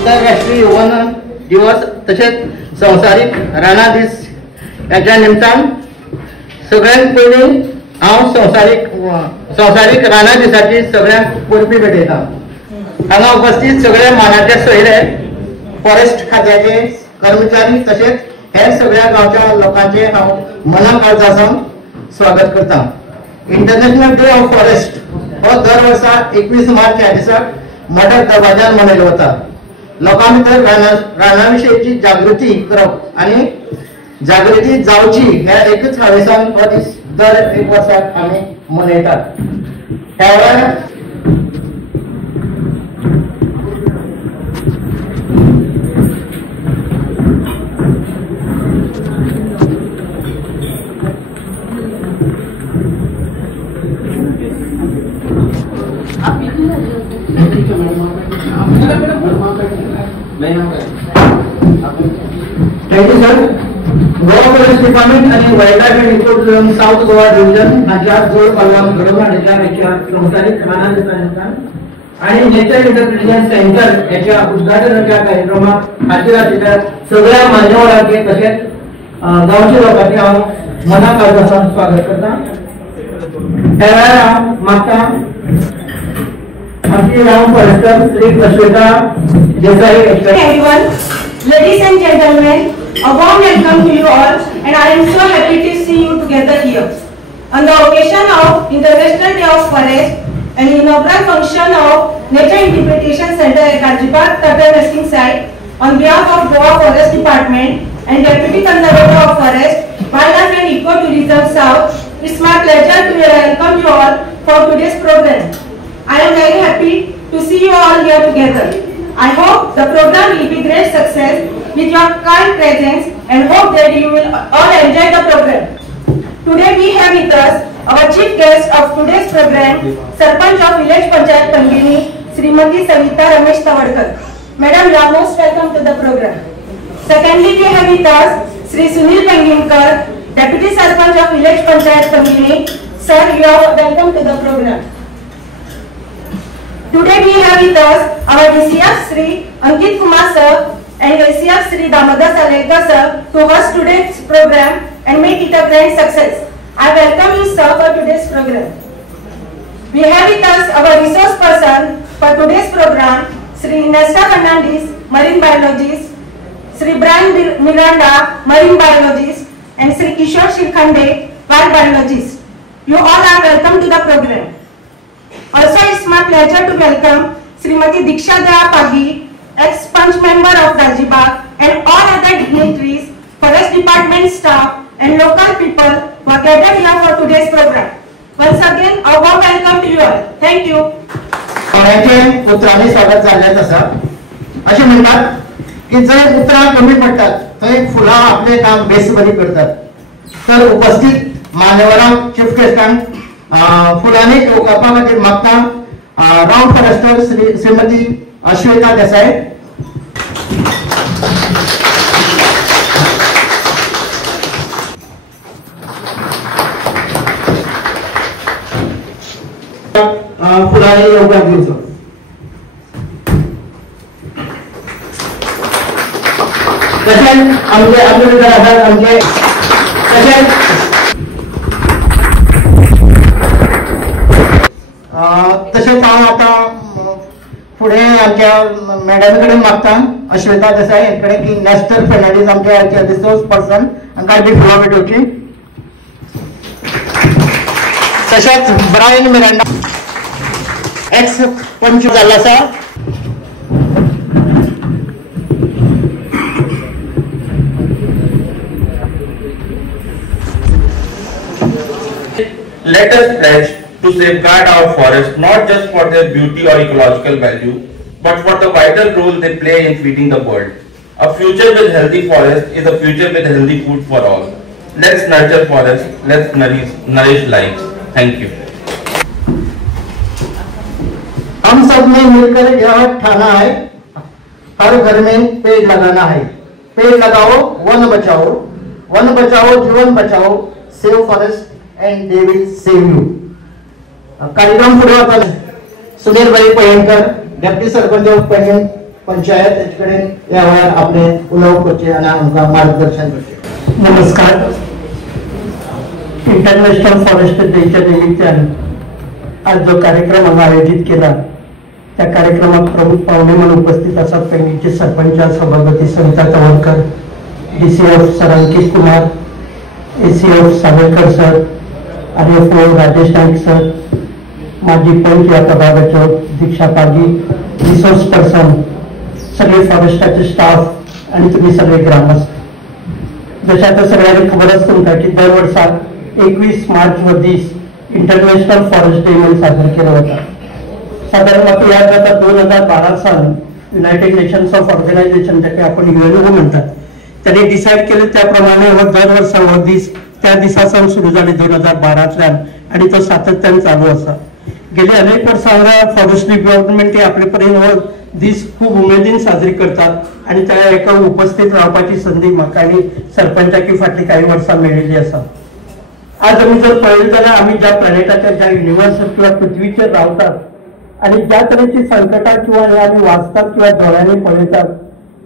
आंतरराष्ट्रीय वन दिवस तसेच संवसारीक राणा दीस याच्या निमतान सगळ्यांत पयलीं हांव संवसारीक राणा दिसाची सगळ्यांक परबी भेटयता। हांगा उपस्थित सगळे मानाचे सोयरे, फॉरेस्ट खात्याचे कर्मचारी तसेच हेर सगळ्या गांवच्या लोकांचे हांव मनापासून स्वागत करता। इंटरनॅशनल डे ऑफ फॉरेस्ट हो दर वर्सा 21 मार्च ह्या दिसाक मोठ्या दबाज्यान मनयलो वता। लोकां भितर रानाविशयीची जागृती करप आनी जागृती जावची ह्या एकच हावेसान हो दीस दर एक वर्साक आमी मनयतात। ह्या वेळार thank you sir. Goa forest department आणि wildlife and ecotourism south Goa division हांच्या जोड पालवान घडोवण याच्या संवसारीक राणा दिसानिमित्तान आणि नेचर इंटरप्रिटेशन सेंटर याच्या उद्घाटनाच्या कार्यक्रमाक हाजीर आशिल्ल्या सगळ्या मान्यवरांचे तसेच गांवच्या लोकांचे हांव मनापासून स्वागत करता। ह्या वेळार हांव मागता आमची राम forester Shri Prashweta Desai. Everyone, ladies and gentlemen, a warm welcome to you all, and I am so happy to see you together here on the occasion of International Day of Forest and inaugural function of Nature Interpretation Center at Kajipar Turtle Nesting Site. On behalf of Goa Forest Department and Deputy Conservator of Forest, Wildlife and Ecotourism South, it's my pleasure to welcome you all for today's program. I am very happy to see you all here together. I hope the program will be great success with your kind presence and hope that you will all enjoy the program. Today we have with us our chief guest of today's program, Sarpanch of Village Panchayat Pangini, Srimati Savita Ramesh Tavadkar. Madam, you are most welcome to the program. Secondly, we have with us Sri Sunil Panginkar, Deputy Sarpanch of Village Panchayat Pangini. Sir, you are welcome to the program. Today we have with us our DCF Sri Ankit Kumar sir and DCF Sri Damodar Salekar sir to host today's program and make it a grand success. I welcome you sir for today's program. We have with us our resource person for today's program, Sri Nesta Fernandez, Marine Biologist, Sri Brian Miranda, Marine Biologist, and Sri Kishore Shilkhande, Wild Biologist. You all are welcome to the program. Also, it's my pleasure to welcome Srimati Diksha Daya Pagi, ex-Punch member of Gazibagh, and all other dignitaries, Forest Department staff, and local people who are gathered here for today's program. Once again, a warm welcome to you all. Thank you. कोणाचे उतरांनी स्वागत जाल्लेच आसा। अशें म्हणटात की जंय उतरां कमी पडटात थंय फुलां आपलें काम बेस बरी करतात। तर उपस्थित मान्यवरांक चीफ गेस्टांक फुलांनी ओंकारपा खातीर मागता राउंड फॉरेस्टर श्रीमती अश्वेता देसाई। फुलांनी ओंकार दिवचो। तशेंच आमचे भितर आसात आमचे तशेंच हांव आतां फुडें आमच्या मॅडमी कडेन मागता अश्वेता देसाई हे कडेन की नेस्टर फेर्नांडीस आमचे रिसोर्स पर्सन हांकां बी फुलां भेटोवची। तशेंच ब्रायन मिरांडा एक्स पंच जाल्लो आसा। Let us pledge to safeguard our forests not just for their beauty or ecological value, but for the vital role they play in feeding the world. A future with healthy forests is a future with healthy food for all. Let's nurture forests, let's nourish lives. Thank you. हम सब ने मिलकर यह ठाना है, हर घर में पेड़ लगाना है। पेड़ लगाओ, one Bachao, Jeevan Bachao, save forest and they will save you. कार्यक्रम पुढे होता सुनील भाई पयणकर, डेप्युटी सरपंच ऑफ पेंगीण पंचायत तेचे कडेन ह्या वेळार आपले उलोवप करचें आनी आमकां मार्गदर्शन करचें. नमस्कार. इंटरनॅशनल फॉरेस्ट डेच्या निमित्तान आज जो कार्यक्रम हांगा आयोजित केला त्या कार्यक्रमात प्रमुख पाहुणे म्हणून उपस्थित असतात पैंगीणचे सरपंच सभापती Savita Tawarkar, DCF sir Ankit Kumar, ACF Sawarkar sir, RFO Rajesh Naik sir, माजी पंच या प्रभागाचे दीक्षा पागी, रिसोर्स पर्सन, सगळे फॉरेस्टाचे स्टाफ आणि तुम्ही सगळे ग्रामस्थ. जशा आता सगळ्यांना खबरच तुमका की दर वर्षाक 21 मार्च दीस इंटरनॅशनल फॉरेस्ट डे म्हणून साजरा केला होता. साधारण म्हाका याद जाता 2012 साल युनायटेड नेशन्स ऑफ ऑर्गनायझेशन जाका आपण UNESCO म्हणतात त्यांनी डिसाईड केले त्याप्रमाणे दर वर्सा हो दीस त्या दिसासान सुरू झाले 2012तल्यान आणि तो सातत्यान चालू असा. गेली अनेक वर्सां फॉरेस्ट डिपार्टमेंट आपले पर्यंत हो दीस खूप उमेदीन साजरी करतात आणि त्या एका उपस्थित रावपाची संधी म्हाका आणि सरपंचाकी फाटली काही वर्सां मेळिल्ली आसा. आज आम्ही जर पळयलें जाल्यार आम्ही ज्या प्लॅनेटाच्या ज्या युनिवर्स किंवा पृथ्वीचेर रावतात आणि ज्या तरेची संकटां किंवा हे आम्ही वाचतात किंवा दोळ्यांनी पळयतात,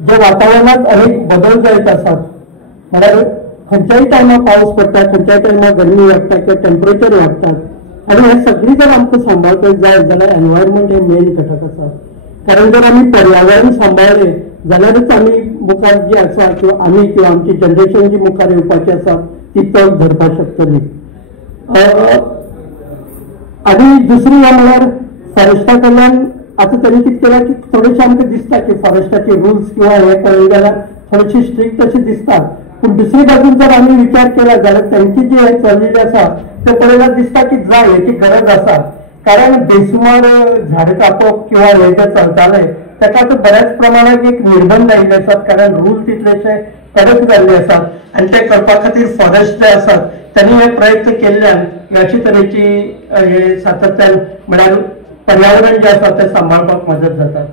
जे वातावरणात अनेक बदल जायत असतात, म्हळ्यार खंयच्याय टायमार पावस पडटा, खंयच्याय टायमार गरमी वाडटा किंवा टेम्परेचर वाडटात आणि हे सगळी जर आमकां सांबाळपाक जाय जाल्यार एनवायरमेंट हे मेन घटक आसा. कारण जर आम्ही पर्यावरण सांबाळले जाल्यारच आम्ही मुखार जी आसा किंवा आम्ही किंवा आमची जनरेशन जी मुखार येवपाची आसा ती तग धरपाक शकतली. आणि दुसरी म्हळ्यार फॉरेस्टा कडल्यान आता त्यांनी कितें केला की थोडेशे आमकां दिसता की फॉरेस्टाचे रुल्स किंवा हे पळयले जाल्यार थोडेशे स्ट्रिक्ट अशे दिसतात, पूण दुसरी बाजून जर आम्ही विचार केला जाल्यार त्यांची जी हे चलिल्ले आसा ते पळयल्यार दिसता की जाय हेची गरज आसा. कारण बेसुमार झाड कापप किंवा हे जे चलताले ताका आता बऱ्याच प्रमाणात एक निर्बंध आयिल्ले आसात, कारण रूल तितलेशे कडक जाल्ले आसात आणि ते करपा खातीर फॉरेस्ट जे आसात त्यांनी हे प्रयत्न केल्ल्यान याची तरेची हे सातत्यान म्हळ्यार पर्यावरण जे आसा ते सांबाळपाक मदत जाता.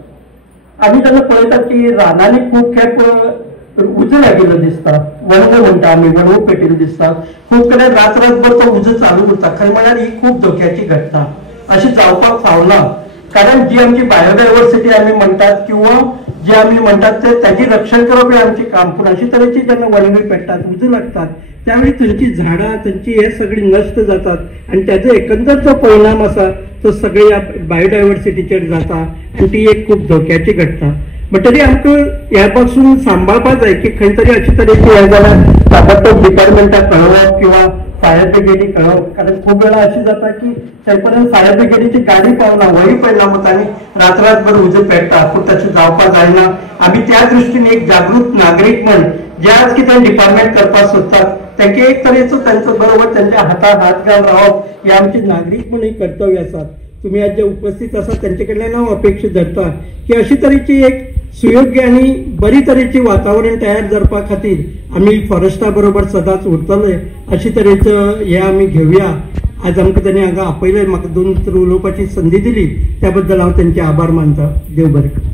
आमी तेन्ना पळयतात की रानांनी खूब खेप उजो लागिल्लो दिसता, वणवो म्हणटा आमी, वणवो पेटिल्लो दिसता. खूब कडेन रातभर तो उजो चालू उरता. खंय म्हळ्यार ही खूब धोक्याची घटना, अशी जावपाक फावना. कारण जी आमची बायोडायव्हर्सिटी आम्ही म्हणतात किंवा जे आम्ही म्हणतात ते त्याची रक्षण करप हे आमचे काम. पूण अशी तरेची जेन्ना वणवी पेटतात, उजो लागतात, त्यावेळी थंयची झाडां थंयची हे सगळी नश्ट जातात आणि त्याचो एकंदर जो परिणाम आसा तो सगळ्या बायोडायव्हर्सिटीचेर जाता आणि ती एक खूप धोक्याची घटना. म्हणटरी आमकां ह्या पासून सांबाळपाक जाय की खंय तरी अशी तरेची हे जाल्यार ताबडतोब डिपार्टमेंटाक कळोवप किंवा फायर ब्रिगेडी कळोवप. कारण खूप वेळा अशी जाता की थंयपर्यंत फायर ब्रिगेडीची गाडी पावना, वही परिणामात आणि रातभर उजो पेटता, पूण तशें जावपाक जायना. आमी त्या दृश्टीन एक जागृत नागरीक म्हण जे आज कितें डिपार्टमेंट करपाक सोदतात तांचे एक तरेचो त्यांचो बरोबर त्यांच्या हातार हात घालून रावप हे आमचे नागरीक म्हणून एक कर्तव्य आसा. तुम्ही आज जे उपस्थित आसात त्यांचे कडल्यान हांव अपेक्षा धरता की अशी तरेची एक सुयोग्य आणि बरी तरेची वातावरण तयार करपा खातीर आम्ही फॉरेस्टा बरोबर सदांच उरतले अशी तरेचं हे आम्ही घेऊया. आज आमकां त्यांनी हांगा आपयले, म्हाका 2 उतर उलोवपाची संधी दिली त्याबद्दल हांव त्यांचे आभार मानता. देव बरें करूं.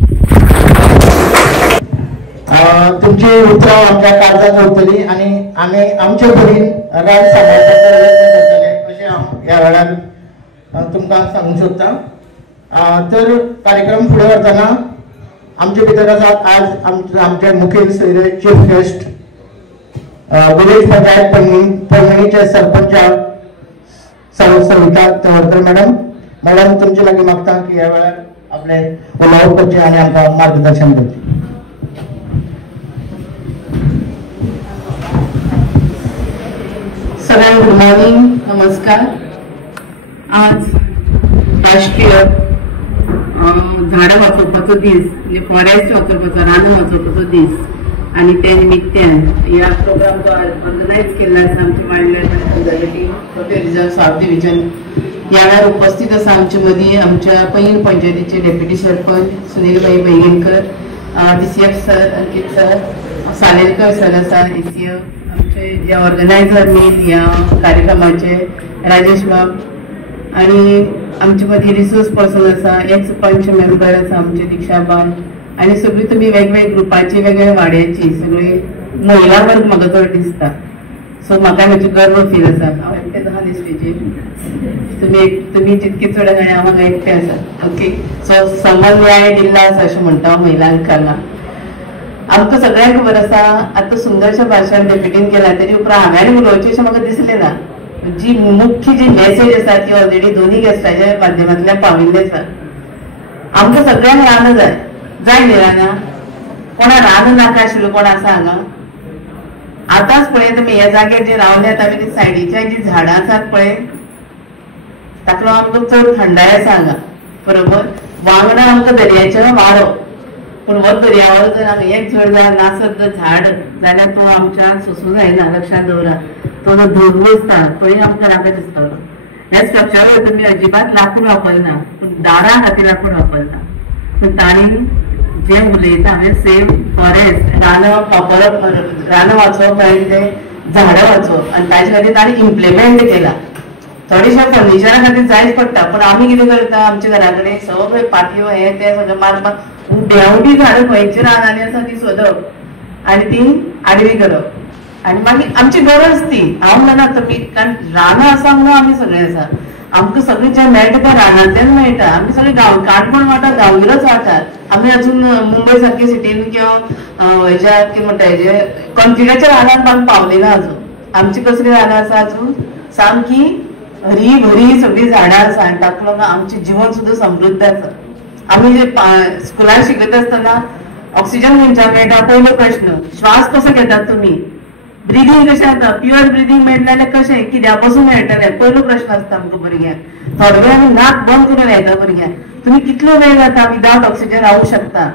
तुमची उतरां आमच्या काळजात उरतली आणि आम्ही आमचे परीन रान सांबाळपाचो प्रयत्न करतले अशें हांव ह्या वेळार तुमकां सांगूंक सोदतां. तर कार्यक्रम फुडें व्हरतना आमचे भितर आसात आज आमचे मुखेल सोयरे चीफ गेस्ट विलेज पंचायत पैंगीणचे सरपंच सविता तवरकर मॅडम. मॅडम तुमचे लागीं मागता की ह्या वेळार आपले उलोवप करचें आनी आमकां मार्गदर्शन करचें. सगळ्यांना गुड मॉर्निंग, नमस्कार. आज राष्ट्रीय झाडां वाचोवपाचो दीस म्हणजे फॉरेस्ट वाचोवपाचो, रान वाचोवपाचो दीस आणि त्या निमित्तान ह्या प्रोग्राम जो ऑर्गनायज केल्लो आसा आमची wild life end conservative protect reserve south division. ह्या वेळार उपस्थित आसा आमचे मदीं आमच्या पैंगीण पंचायतीचे deputy sarpanch सुनीलभाई Painginkar, DCF sir अंकित सर, सालेलकर सर आसा ACF, आमचे जे ऑर्गनायझर मेन ह्या कार्यक्रमाचे राजेश बाब, आणि आमचे मदीं रिसोर्स पर्सन आसा, एक्स पंच मेंबर आसा आमचे दीक्षा बाब, आणि सगळी तुम्ही वेगवेगळ्या ग्रुपाची वेगवेगळ्या वाड्याची सगळी महिला वर्ग म्हाका चड दिसता. सो म्हाका म्हजी गर्व फील आसा. हांव एकटेच आहा न्ही स्टेजीर, तुम्ही जितके चड आसा आनी हांव हांगा एकटे आसा. ओके, सो समान न्याय दिल्लो आसा अशें म्हणटा महिलांकांना. आमकां सगळ्यांक खबर आसा आतां सुंदरशें भाशण डेप्युटीन केलां, तेजे उपरांत हांवें उलोवचें अशें म्हाका दिसलें ना. जी मुख्य जी मेसेज आसा ती ऑलरेडी दोन्ही गेस्टाच्या माध्यमांतल्यान पाविल्ली आसा. आमकां सगळ्यांक रान जाय न्ही रानां. कोणा रान नाका आशिल्लो कोण आसा हांगा? आतांच पळय तुमी ह्या जाग्यार जे रावल्यात आमी ती सायडीच्या जी झाडां आसात पळय ताका आमकां चड थंडाय आसा हांगा, बरोबर. वांगडा आमकां दर्याचो वारो, पूण हो दर्यावर जर हांगा एक झड जाय नासत जर झाड जाल्यार तो आमच्यान सोसूं जायना. लक्षांत दवरा, तो जो धोग बसता तोय आमकां नाका दिसतलो. ह्या स्ट्रक्चरार तुमी अजिबात लाकूड वापरना, पूण दारां खातीर लाकूड वापरता. पूण तांणी जे उलयता हांवें सेव फॉरेस्ट, रानां वापरप, रानां वाचोवप आनी कितें झाडां वाचोवप, आनी ताजे खातीर तांणी इम्प्लिमेंट केला. थोडेशे फर्निचरा खातीर जायच पडटा, पूण आमी कितें करता आमच्या घरा कडेन सगळे पाटयो हे ते सगळें मारपाक उड्यावटी झाडां खंयची रानांनी आसा ती सोदप आनी ती आडवी करप. आनी मागीर आमची गरज ती, हांव म्हणना तुमी, कारण रानां आसा म्हणून आमी सगळे आसा. आमकां सगळें जें मेळटा तें रानांतल्यान मेळटा. आमी सगळे काणकोण वाठार गांवगिरोच वाठार. आमी अजून मुंबय सारके सिटीन किंवा हेच्या कितें म्हणटा हेजे कॉन्क्रिटाच्या रानांत पावले ना अजून. आमची कसली रानां आसा अजून सामकी हरी भरी सगळी झाडां आसा, आनी ताका लागून आमचें जिवन सुद्दां समृद्ध आसा. आमी जे स्कुलान शिकयता आसतना ऑक्सिजन खंयच्यान मेळटा, पयलो प्रश्न श्वास कसो घेतात तुमी, ब्रिदींग कशें जाता, प्युअर ब्रिदींग मेळटलें जाल्यार कशें, कित्या पासून मेळटलें, पयलो प्रश्न आसता आमकां भुरग्यांक. थोडे वेळ आमी नाक बंद करून लायता भुरग्यांक. तुमी कितलो वेळ जाता विदाउट ऑक्सिजन रावूंक शकता?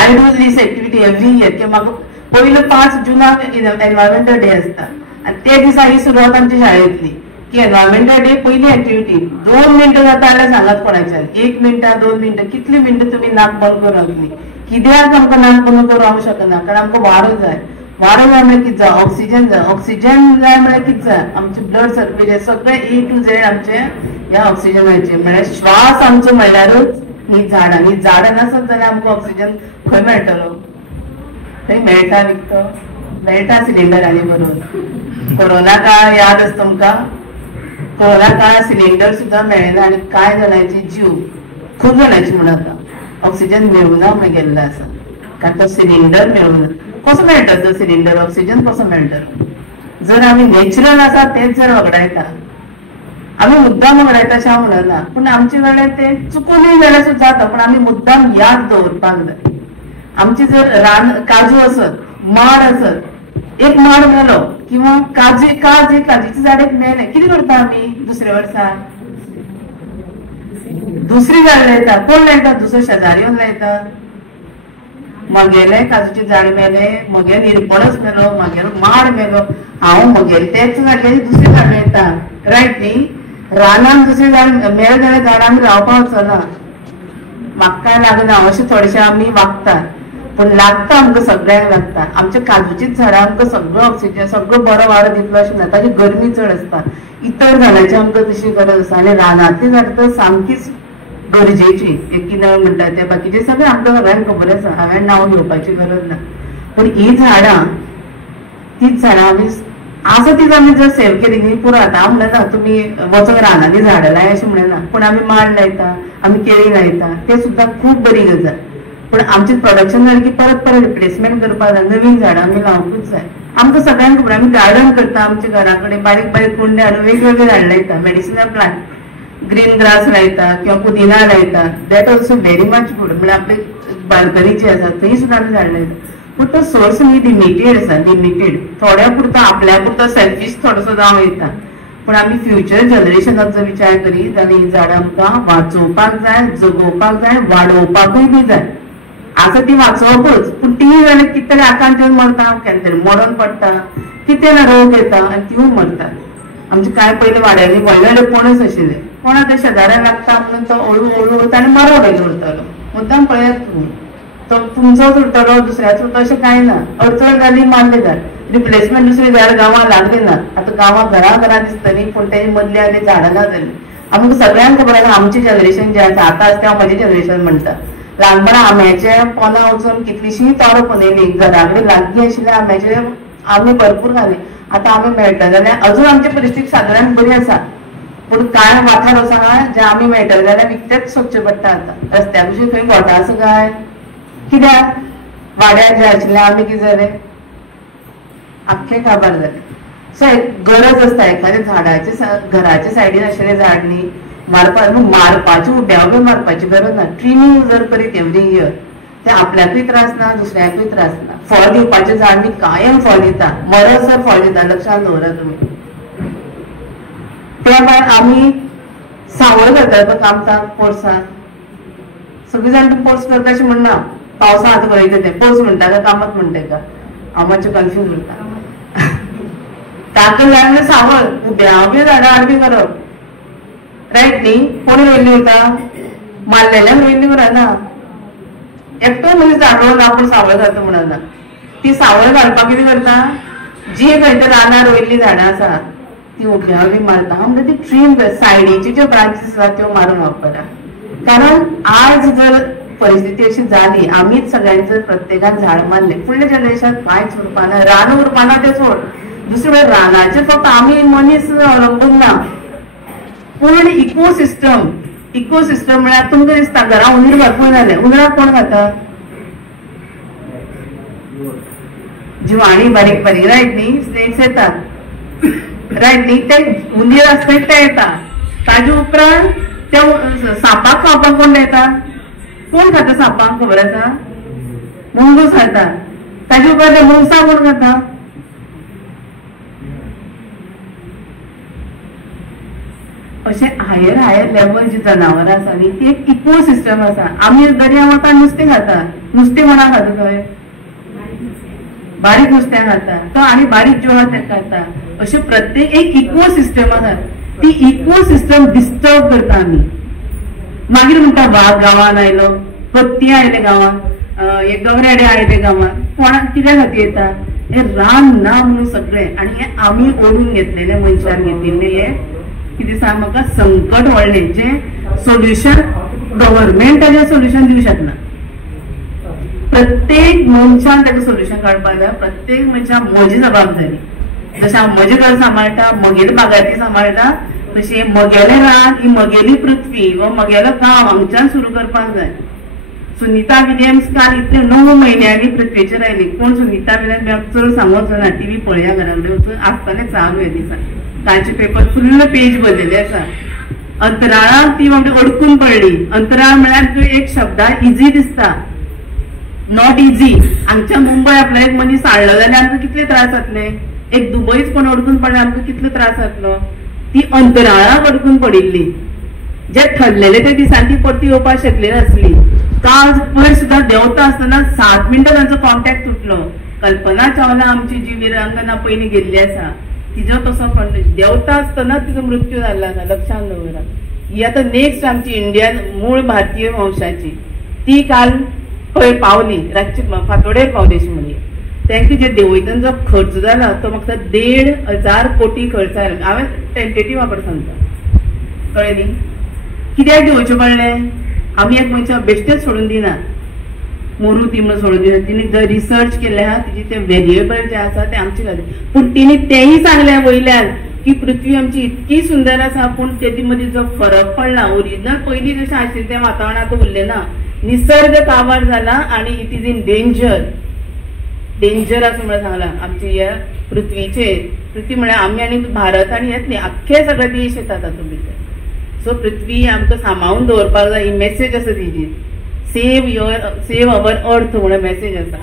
I do these activity every year. की म्हाका पयलो 5 जुनाक एनवायरमेंटल डे आसता, आनी ते दिसा ही सुरवात आमच्या शाळेंतली की एनवायरमेंटल डे पयली एक्टिविटी 2 मिनटां जाता जाल्यार सांगात कोणाच्यान, 1 मिनटां 2 मिनटां कितली मिनटां तुमी नाक बंद करून रावतली? कित्याक आमकां नाक बंद करून रावूंक शकना? कारण आमकां वारो जाय. वारो जाय म्हळ्यार कितें जाय? ऑक्सिजन जाय. ऑक्सिजन जाय म्हळ्यार कितें जाय? आमचे ब्लड सर्क्युलेशन सगळें A to Z आमचे ह्या ऑक्सिजनाचे. म्हळ्यार श्वास आमचो म्हणल्यारूच ही झाडां. ही झाडां नासत जाल्यार आमकां ऑक्सिजन खंय मेळटलो? खंय मेळटा विकतो? मेळटा सिलिंडरांनी भरून. कोरोना काळ याद आसा तुमकां? कोरोना काळात सिलिंडर सुद्दां मेळना आनी कांय जाणांचे जीव, खूब जाणांची म्हणून आतां ऑक्सिजन मेळूना म्हणून गेल्लो आसा. कारण तो सिलिंडर मेळूना. कसो मेळटा तो सिलिंडर? ऑक्सिजन कसो मेळटा? जर आमी नॅचरल आसा तेच जर वगडायता, आमी मुद्दाम वगडायता अशें हांव म्हणना, पूण आमचे कडेन ते चुकूनय जाल्यार सुद्दां जाता, पूण आमी मुद्दाम याद दवरपाक जाय. आमचे जर रान काजू आसत, माड आसत, एक माड मेलो किंवा काजीचे झाड एक मेळ्ळें, कितें करता आमी दुसऱ्या वर्सा? दुसरी झाड लायता. कोण लायता? दुसरो शेजारी येवन लायता. मगेले काजूचे झाड मेले, मगे निरपणस मेलो, मागेर माड मेलो, हांव मगेले तेच जाग्याची दुसरी झाड लायता. रायट न्ही? रानान दुसरी झाड मेळ्ळें जाल्यार झाड आमी लावपाक वचना. म्हाका काय लागना अशें थोडेशें आमी वागतात, पूण लागता आमकां सगळ्यांक लागता. आमच्या काजूचीच झाडां आमकां सगळो ऑक्सिजन, सगळो बरो वारो दितलो अशें ना. ताची गरमी चड आसता. इतर झाडांची आमकां तशी गरज आसा. आनी रानांतली झाडां तर सामकीच गरजेची. एक किनळ म्हणटा ते बाकीचे सगळें आमकां सगळ्यांक खबर आसा. हांवें नांव घेवपाची गरज ना. पूण ही झाडां, तीच झाडां आमी आसा तीच आमी जर सेव केली न्ही पुरो. आतां हांव म्हणना तुमी वचून रानांनी झाडां लाय अशें म्हणना, पूण आमी माड लायता, आमी केळी लायता, ते सुद्दां खूब बरी गजाल. पूण आमचें प्रोडक्शन जालें की परत परत रिप्लेसमेंट करपाक जाय. नवीन झाडां आमी लावंकूच जाय. आमकां सगळ्यांक खबर, आमी गार्डन करता आमच्या घरा कडेन, बारीक बारीक कुंडे हाडून वेगवेगळे झाडां लायता. मेडिसिनल प्लांट, ग्रीन ग्रास लायता किंवा पुदिना लायता. That also very much good. म्हळ्यार आपली बाल्कनीची आसा थंय सुद्दां आमी झाडां लायता. पूण तो सोर्स न्ही लिमिटेड आसा. लिमिटेड थोड्या पुरतो, आपल्या पुरतो सेल्फीश थोडोसो जावं येता. पूण आमी फ्युचर जनरेशनाचो विचार करीत जाल्यार ही झाडां आमकां वाचोवपाक जाय, जगोवपाक जाय, वाडोवपाकूय बी जाय. आसा ती वाचोवपूच, पूण ती जाल्यार कितें तरी आकांत येवन मरता, केन्ना तरी मरण पडटा, कितें ना रोग येता आनी तिवूय मरता. आमचे काय पयलीं वाड्यांनी व्हडले व्हडले पणस आशिल्ले, कोणा ते शेजाऱ्याक लागता म्हणून तो हळू हळू उरता आनी मारो वयलो उरतालो. मुद्दाम पळयात तुमी, तो तुमचोच उरतलो, दुसऱ्याचो उरता अशें कांय ना. अडचण जाली मारले जाय. रिप्लेसमेंट दुसरी झाड गांवां लागली ना. आतां गांवां घरां दिसतली, पूण तेजे मदली आनी झाडां ना जाली. आमकां सगळ्यांक खबर आसा आमचें जनरेशन जें आसा आतां आसा तें हांव म्हजें जनरेशन म्हणटा. ल्हानपणा आंब्याचे पोंदां वचून कितलीशीं तोरां पोंदैलीं, घरा कडेन लागीं आशिल्ल्या आंब्याचे आमी भरपूर खाली. आता आम्ही मेळटा जाल्यार अजून आमची परिस्थिती सादारण बरी आसा, पूण कांय वाठार असो आहा जे आमी मेळटले जाल्यार विकतेच सोदचे पडटा. आतां रस्त्या भशेन खंय घोटां आसा काय? कित्याक वाड्यार जे आशिल्ले आमी कितें जालें आख्खें काबार जालें. सो एक गरज आसता एखाद्या झाडाचे घराच्या सायडीन आशिल्लें झाड न्ही मारपाची उड्यावबी मारपाची गरज ना. ट्रिमींग जर करीत एवरी इयर ते आपल्याकूय त्रास ना, दुसऱ्याकूय त्रास ना. फळ दिवपाचें झाड न्ही कायम फळ दिता, मरसर फळ दिता, लक्षांत दवरा तुमी. त्या भायर आमी सावळ घालतात कामताक पोरसांत. सगळीं जाण तूं पोर्स करता अशें म्हणना, पावसां आतां बरयता तें पोर्स म्हणटा काय कामत म्हणटा का, हांव मातशें कन्फ्यूज उरता. ताका जाय सावळ उब्यावबी झाडां आडवी करप, रायट न्ही? कोणी रोयल्ली वता? मारलेल्यान रोयल्ली म्हणना. एकटो मनीस झाड रोवन आपूण सावळ घालता म्हणना. ती सावळ घालपाक कितें करता? जी खंय तर रानां रोयल्ली झाडां आसा ती उब्यावबी मारता. म्हणजे ती ट्रीम सायडीच्यो ज्यो ब्रांचीस आसा त्यो मारून वापरा. कारण आज जर परिस्थिती अशी जाली, आमीच सगळ्यांनी जर प्रत्येकान झाड मारले, फुडल्या जनरेशनाक कांयच उरपाना, रान उरपाना ते सोड. दुसरे वेळ रानाचेर फक्त आमी मनीस अवलंबून ना, पूर्ण इकोसिस्टम म्हळ्यार तुमकां दिसता घरा उंदीर भरपूर जाले, उंदराक कोण खाता? जिवाणी बारीक बारीक, रायट न्ही? स्नेक्स येतात, रायट न्ही? ते उंदीर आसता ते येतात. ताजे उपरांत त्या सापाक खावपाक कोण येता? कोण खाता सापाक खबर आसा? मुंगूस खाता. ताजे उपरांत त्या मुंगसा कोण खाता? अशें हायर लेवल जी जनावरां आसा न्ही ती एक इकोसिस्टम आसा. आमी दर्या वता नुस्तें खाता, नुस्तें कोणा खाता? थंय बारीक नुस्तें खाता तो आनी बारीक जिवां तें खाता. अशें प्रत्येक एक इकोसिस्टम आसा. ती इकोसिस्टम डिस्टर्ब करता आमी. मागीर म्हणटा वाघ गांवांत आयलो, हत्ती आयले गांवांत, हे गवरेडे आयले गांवांत. कोणाक कित्या खातीर येता? हे रान ना म्हणून सगळें, आनी हे आमी ओडून घेतलेले, मनशान घेतिल्ले हे कितें सांग म्हाका संकट व्हडलें जें सोल्युशन गव्हर्मेंटाचें सोल्युशन दिवंक शकना. प्रत्येक मनशान ताका सोल्युशन काडपाक जाय. प्रत्येक मनशाक म्हजी जबाबदारी. जशें हांव म्हजें घर सांबाळटा, म्हगेली बागायती सांबाळटा, तशी म्हगेलें रान, ही म्हगेली पृथ्वी वा म्हगेलो गांव हांगच्यान सुरू करपाक जाय. सुनीता विलियम्स काल इतले 9 म्हयन्यांनी पृथ्वीचेर आयली. कोण सुनीता विलियम्स चड सांगोच ना, टीव्ही पळया घरा कडेन वचून आसतालें चालू हे दिसा. तांचे पेपर फुल्ल पेज भरलेले आसा. अंतराळांत ती म्हणजे अडकून पडली. अंतराळ म्हळ्यार एक शब्दार इजी दिसता, नॉट इजी. हांगच्या मुंबय आपलो एक मनीस हाडलो जाल्यार आमकां कितले त्रास जातले? एक दुबयच कोण अडकून पडल्यार आमकां कितलो त्रास जातलो? ती अंतराळाक अडकून पडिल्ली. जे ठरलेले त्या दिसांनी ती परती येवपाक शकली नासली. काल पयर सुद्दां देंवता आसतना 7 मिनटां तांचो कॉन्टॅक्ट तुटलो. कल्पना चावला आमची जी विरांगना पयलीं गेल्ली आसा तिजो तसो देंवता आसतना तिजो मृत्यू जाल्लो आसा. लक्षांत दवरा. ही आतां नेक्स्ट आमची इंडियन मूळ भारतीय वंशाची ती काल पयर पावली, रातची फातोडेर पावली अशी म्हणली. तांकां जे देंवयतना जो खर्च जाला तो म्हाका 1,500 कोटी खर्च आयलो. हांवें टेंटेटिव्ह वापर सांगता, कळ्ळें न्ही? कित्याक देंवचें पडलें? आमी एक मनशाक बेश्टेच सोडून दिना, मोरू ती म्हणून सोडून दिना. तिने जर रिसर्च केले आहा तिचे ते व्हेरिएबल जे आसा ते आमचे खातीर. पूण तिने तेंय सांगलें वयल्यान की पृथ्वी आमची इतकी सुंदर आसा, पूण तेजे मदीं जो फरक पडला, ओरिजिनल पयलीं जशें आशिल्लें तें वातावरण आतां उरलें ना. निसर्ग काबार जाला आनी इट इज इन डेंजर असं म्हणून सांगला आमच्या ह्या पृथ्वीचेर. पृथ्वी म्हळ्यार आमी आनी भारत आनी हेच न्ही, आख्खे सगळे देश येतात तातूंत भितर. सो पृथ्वी आमकां सांबाळून दवरपाक जाय. ही मेसेज आसा तिजी, सेव अवर अर्थ म्हणून मेसेज आसा.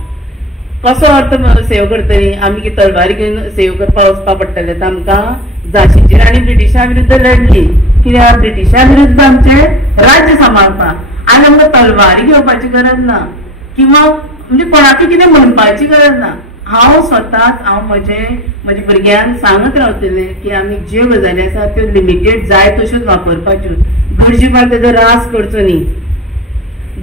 कसो अर्थ सेव करतली? आमी कितें तलवारी घेवन सेव करपाक वचपाक पडटलें? आमकां झाशीची राणी ब्रिटिशा विरुद्ध लढली. कित्याक? ब्रिटिशा विरुद्ध आमचे राज्य सांबाळपाक. आनी आमकां तलवारी घेवपाची गरज ना, किंवा म्हणजे कोणाकूय कितें म्हणपाची गरज ना. हांव म्हज्या भुरग्यांक सांगत रावतलें की आमी ज्यो गजाली आसा त्यो लिमिटेड जाय तश्योच वापरपाच्यो. गरजे भायर तेजो रास करचो न्ही.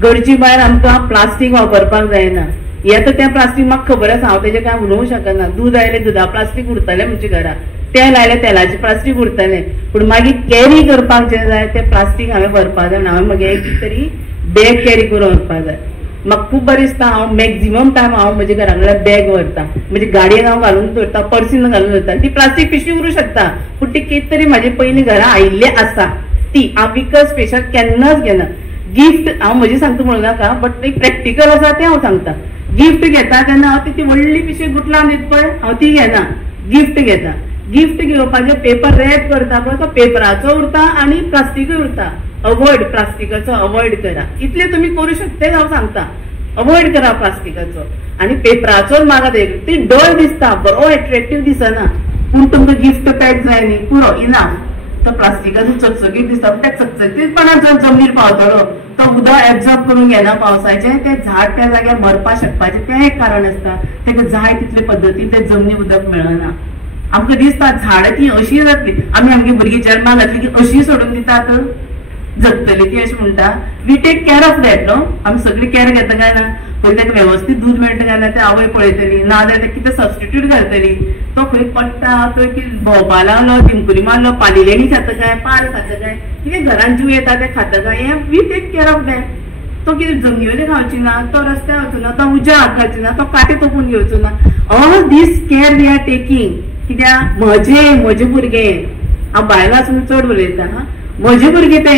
गरजे भायर आमकां प्लास्टीक वापरपाक जायना. हे आतां तें प्लास्टीक म्हाका खबर आसा, हांव तेजें कांय उलोवंक शकना. दूद आयलें दुदा प्लास्टीक उरतलें म्हणजे घरा, तेल आयलें तेलाचें प्लास्टीक उरतलें. पूण मागीर कॅरी करपाक जें जाय तें प्लास्टीक हांवें व्हरपाक जाय. हांवें म्हगे कितें तरी बॅग कॅरी करून व्हरपाक जाय. म्हाका खूब बरें दिसता. हांव मॅक्झिमम टायम हांव म्हज्या घरा कडल्यान बॅग व्हरता, म्हणजे गाडयेन हांव घालून दवरता, पर्सीन घालून दवरता. ती प्लास्टीक पिशवी उरूं शकता, पूण ती कितें तरी म्हाजे पयलीं घरा आयिल्ली आसा ती हांव विकत स्पेशल केन्नाच घेना. गिफ्ट हांव म्हजी सांगता म्हणूं नाका, बट एक प्रॅक्टिकल आसा तें हांव सांगता. गिफ्ट घेता तेन्ना हांव ती व्हडली पिशवी गुटलावन दिता पळय, हांव ती घेना. गिफ्ट घेता. गिफ्ट घेवपाचे पेपर रॅप करता पळय, तो पेपराचो उरता आनी प्लास्टिकूय उरता. अवॉइड प्लास्टिकाचो, अवॉइड करा. इतले तुमी करूं शकता हांव सांगता. अवॉइड करा प्लास्टिकाचो आनी पेपराचो मागत. ती डल दिसता, बरो एट्रॅक्टिव्ह दिसना, पूण तुमकां गिफ्ट पॅक जाय न्ही, पुरो इनाफ. तो प्लास्टिकाचो चकचकीत दिसता, त्या चकचकीतपणान जर जमनीर पावतलो तो उदक एब्झॉर्ब करून घेना पावसाचें, ते झाड त्या जाग्यार मरपा शकपाचें तें एक कारण आसता. ताका जाय तितले पद्दतीन ते जमनी उदक मेळना. आमकां दिसता झाडां ती अशी जातली, आमी आमगे भुरगीं जल्माक घातली की अशी सोडून दितात, जगतली ती अशें म्हणटा. We take care of that न्हू. आमी सगळी केअर घेता काय ना. पयलीं ताका वेवस्थीत दूद मेळटा काय ना ते आवय पळयतली, नाजाल्यार ताका कितें सबस्टिट्यूट घालतली. तो खंय पडटा, तो भोंवपा लागलो, टिंकुरी मारलो, पालिलेणी खाता काय, पार खाता काय, कितें घरान जीव येता तें खाता काय, हें we take care of that. तो कितें जमनीवेलें खावची ना, तो रस्त्यार वचूं ना, तो उज्याक घालची ना, तो काटे तोपून घेवचो ना. All this care we are taking. कित्याक म्हजे भुरगे, हांव भायलो आसून चड उलयता, म्हजे भुरगे ते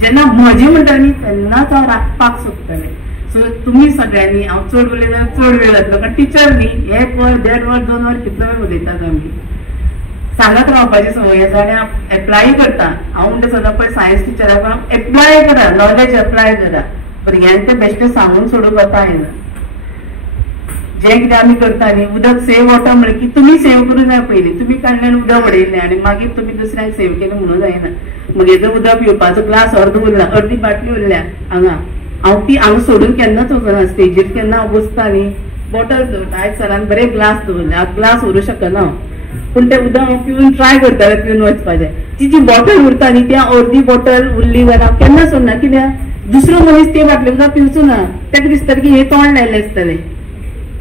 जेन्ना म्हजे म्हणटा न्ही तेन्नाच हांव राखपाक सोदतलें. सो तुमी सगळ्यांनी, हांव चड उलयता चड वेळ जातलो, कारण टिचर न्ही, 1 वर 1.5 वर 2 वर कितलो वेळ उलयतात आमी. सांगत रावपाची संवय आसा आनी एप्लाय करता. हांव म्हणटा सदां पळय सायन्स टिचराक एप्लाय करा, नॉलेज एप्लाय करा. भुरग्यांनी ते बेश्टे सांगून सोडूंक जाता येना. जे कितें आमी करता न्ही, उदक सेव वॉटर म्हणलें की तुमी सेव करूं जाय. पयलीं तुमी काडलें उदक उडयलें आनी मागीर तुमी दुसऱ्यांक सेव केलें म्हणूं जायना. मागीर उदक पिवपाचो ग्लास अर्द उरला, अर्दी बाटली उरल्या हांगा, हांव ती हांगा सोडून केन्नाच वचना. स्टेजीर केन्ना हांव बसता न्ही, बॉटल दवरता. आयज सरान बरे ग्लास दवरले, हांव ग्लास व्हरूं शकना हांव, पूण तें उदक हांव पिवन ट्राय करतालें पिवन वचपाचें. ती जी बॉटल उरता न्ही, त्या अर्दी बॉटल उरली जाल्यार हांव केन्ना सोडना. कित्याक दुसरो मनीस ते बाटले उदक पिवचो ना, ताका दिसतलें की हें तोंड लायलें आसतलें,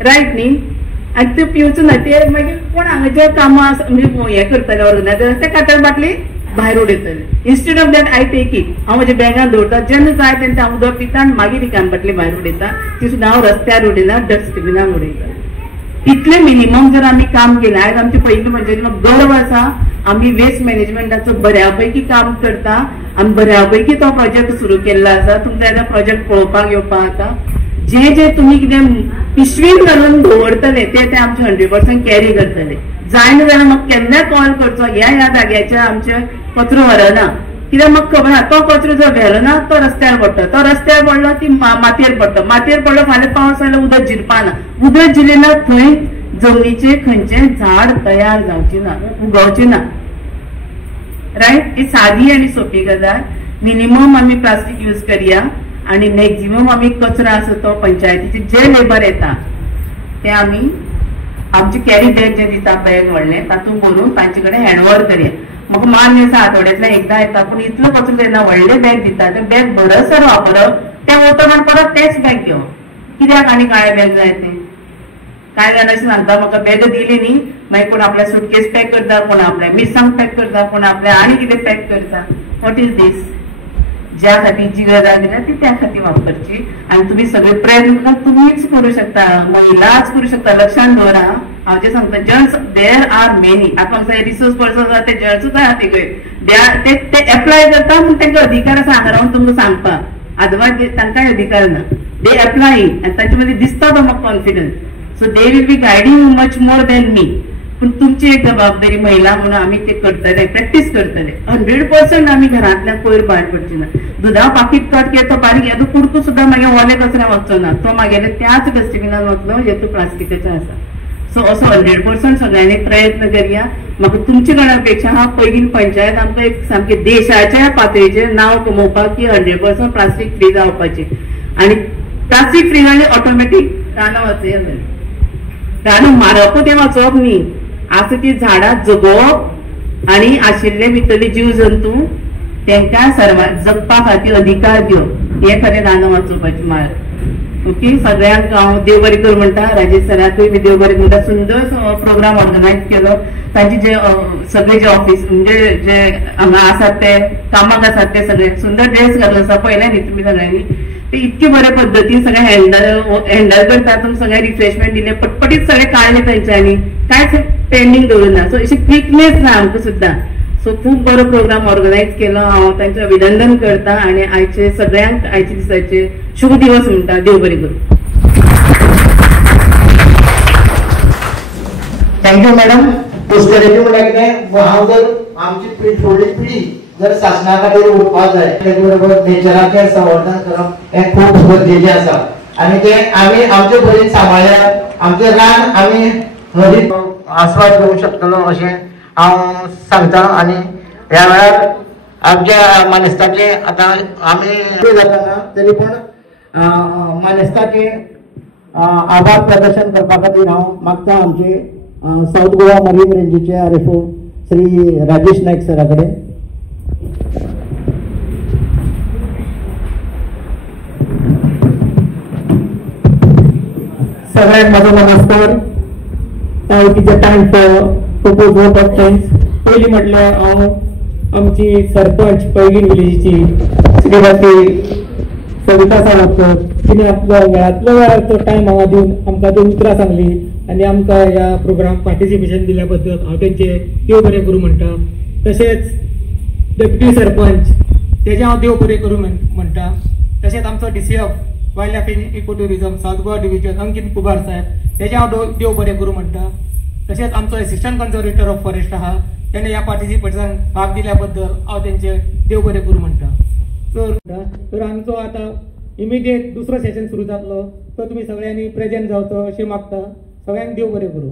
रायट न्ही, आनी ते पिवचो ना. ते मागीर कोण हांगा जे कामां म्हणजे हें करतले ऑर्गनायझर, ते कातर बाटली भायर उडयतले. Instead of that I take it, हांव म्हज्या बॅगान दवरता. जेन्ना जाय तेन्ना हांव उदक पिता आनी मागीर रिकामी बाटली भायर उडयता. ती सुद्दां हांव रस्त्यार उडयना, डस्टबिनान उडयता. इतले मिनिमम जर आमी काम केलें, आयज आमची पयलीं म्हणजे म्हाका गर्व आसा, आमी वेस्ट मॅनेजमेंटाचो बऱ्यापैकी काम करता. आमी बऱ्यापैकी तो प्रोजेक्ट सुरू केल्लो आसा. तुमकां येता प्रोजेक्ट पळोवपाक येवपा आता. जे तुमी कितें पिशवीन घालून दवरतले ते आमचे 100% कॅरी करतले. जायना जाल्यार म्हाका केन्नाय कॉल करचो, ह्या जाग्याचेर आमचे कचरो व्हरना. कित्याक म्हाका खबर आहा, तो कचरो जर व्हेलो ना तो रस्त्यार पडटा, तो रस्त्यार पडलो ती मातयेर पडटा, मातयेर पडलो फाल्यां पावस आयलो उदक जिरपाना, उदक जिरेना थंय जमनीचेर खंयचें झाड तयार जावचें ना, उगवचें ना. रायट. ही सादी आनी सोपी गजाल. मिनिमम आमी प्लास्टीक यूज करया आनी मॅक्झिमम आमी कचरो आसा तो पंचायतीचे जे लेबर येता ते आमी आमचे कॅरी बॅग जे दिता बॅग व्हडलें तातूंत भरून तांचे कडेन हँडओवर करया. म्हाका मान्य आसा आठवड्यांतल्यान एकदां येता, पूण इतलो कचरो जेन्ना व्हडले बॅग दिता ते बॅग भरसर वापरप, ते वचप आनी परत तेच बॅग घेवप. कित्याक आनी काळे बॅग जाय ते? कांय जाणां अशें सांगता म्हाका बॅग दिली न्ही, मागीर कोण आपल्या सुटकेस पॅक करता, कोण आपल्या मिरसांग पॅक करता, कोण आपल्या आनी कितें पॅक करता. वॉट इज दीस? ज्या खातीर जी गजाल दिल्या ती त्या खातीर वापरची. आनी तुमी सगळे प्रयत्न तुमीच करूं शकता, महिलाच करूं शकता. लक्षांत दवरा, हांव जे सांगता जेंट्स देर आर मेनी. आतां रिसोर्स पर्सन आसा ते जेंट्सूच आहा तिकडे, ते एप्लाय करता पूण तांकां अधिकार आसा हांगा रावन तुमकां सांगपाक, अदरवायज तांकांय अधिकार ना. दे एप्लायींग आनी तांचे मदीं दिसता तो म्हाका confidence. So they will be guiding much more than me. पूण तुमची एक जबाबदारी महिला म्हणून आमी ते करतले, प्रॅक्टीस करतले. 100% आमी घरांतल्यान पयर भायर पडची ना. दुधा पाकीट कट केलो तो बारीक येदो कुडको सुद्दां मागीर ओले कचऱ्यान वचचो ना, तो मागेले त्याच डस्टबिनान वतलो जेतून प्लास्टिकाचें आसा. सो असो 100% सगळ्यांनी प्रयत्न करया. म्हाका तुमचे कडल्यान अपेक्षा आहा, पयलीं पंचायत आमकां एक सामके देशाच्या पातळीचेर नांव कमोवपाक की 100% प्लास्टीक फ्री जावपाचें. आनी प्लास्टीक फ्री जालें ऑटोमॅटीक रानां वचूं जालें. रानां मारपूच तें वाचोवप न्ही, आसा ती झाडां जगोवप आनी आशिल्ले भितरले जीव जंतू तांकां जगपा खातीर अधिकार दिवप, हे खरें रानां वाचोवपाचें मार्ग. ओके. सगळ्यांक हांव देव बरें कर म्हणटा. राजेश सराकूय बी देव बरें म्हणटा. सुंदर प्रोग्राम ऑर्गनायज केलो. तांचे जे सगळे जे ऑफिस म्हणजे जे हांगा आसात ते कामाक आसात ते सगळे सुंदर ड्रेस घालून आसा, पळयलें न्ही तुमी सगळ्यांनी. ते इतके बऱ्या पद्धतीन सगळे हँडल करतात, सगळे रिफ्रेशमेंट दिले, पटपटीत सगळे काढले त्यांच्यानी, कांयच पेंडिंग दवरना. सो अशी क्विकनेस ना आमकां सुद्दां. सो खूब बरो प्रोग्राम ऑर्गनायज केलो. हांव तांचें अभिनंदन करता आनी आयचे सगळ्यांक आयच्या दिसाचे शुभ दिवस म्हणटा. देव बरें करूं. Thank you madam. पोस्टॅलिटी म्हळ्यार कितें, हांव जर आमची फुडली पिढी जर शासना खातीर उरपाक जाय, तेजे बरोबर नेचराचें संवर्धन करप हें खूब गरजेचें आसा आनी तें आमी आमचे बरें सांबाळ्यार आमचें रान आमी हरीत आस्वाद घेवंक शकतलो अशें हांव सांगता. आनी ह्या वेळार आमच्या मानेस्ताचे आतां आमी जाता तरी पूण मानेस्ताचे आभार प्रदर्शन करपा खातीर हांव मागता आमचे साऊथ गोवा मरीन रेंजीचे RFO श्री राजेश नायक सरा कडेन. सगळ्यांक माझा नमस्कार. It is a time for propose vote of thanks. पहिली म्हटल्यार हांव आमची सरपंच पैंगीण विलेजीची श्रीमती सविता सावरकर, तिने आपल्या वेळांतलो वेळाचो टायम हांगा दिवन आमकां 2 उतरां सांगली आनी आमकां ह्या प्रोग्राम पार्टिसिपेशन दिल्या बद्दल हांव तेंचे देव बरें करूं म्हणटा. तशेंच डेप्युटी सरपंच तेजे हांव देव बरें करूं म्हणटा. तशेंच आमचो DCF wildlife in eco tourism south Goa division Ankit Kumar साहेब, तेजे हांव देव बरें करूं म्हणटा. तशेंच आमचो असिस्टंट कन्झर्वेटर ऑफ फॉरेस्ट आहा, तेणे ह्या पार्टिसिपेशनाक भाग दिल्या बद्दल हांव तेंचे देव बरें करूं म्हणटा. तर आमचो आतां इमिडिएट दुसरो सेशन सुरू जातलो, तो तुमी सगळ्यांनी प्रेजेंट जावचो अशें मागता. सगळ्यांक देव बरें करूं.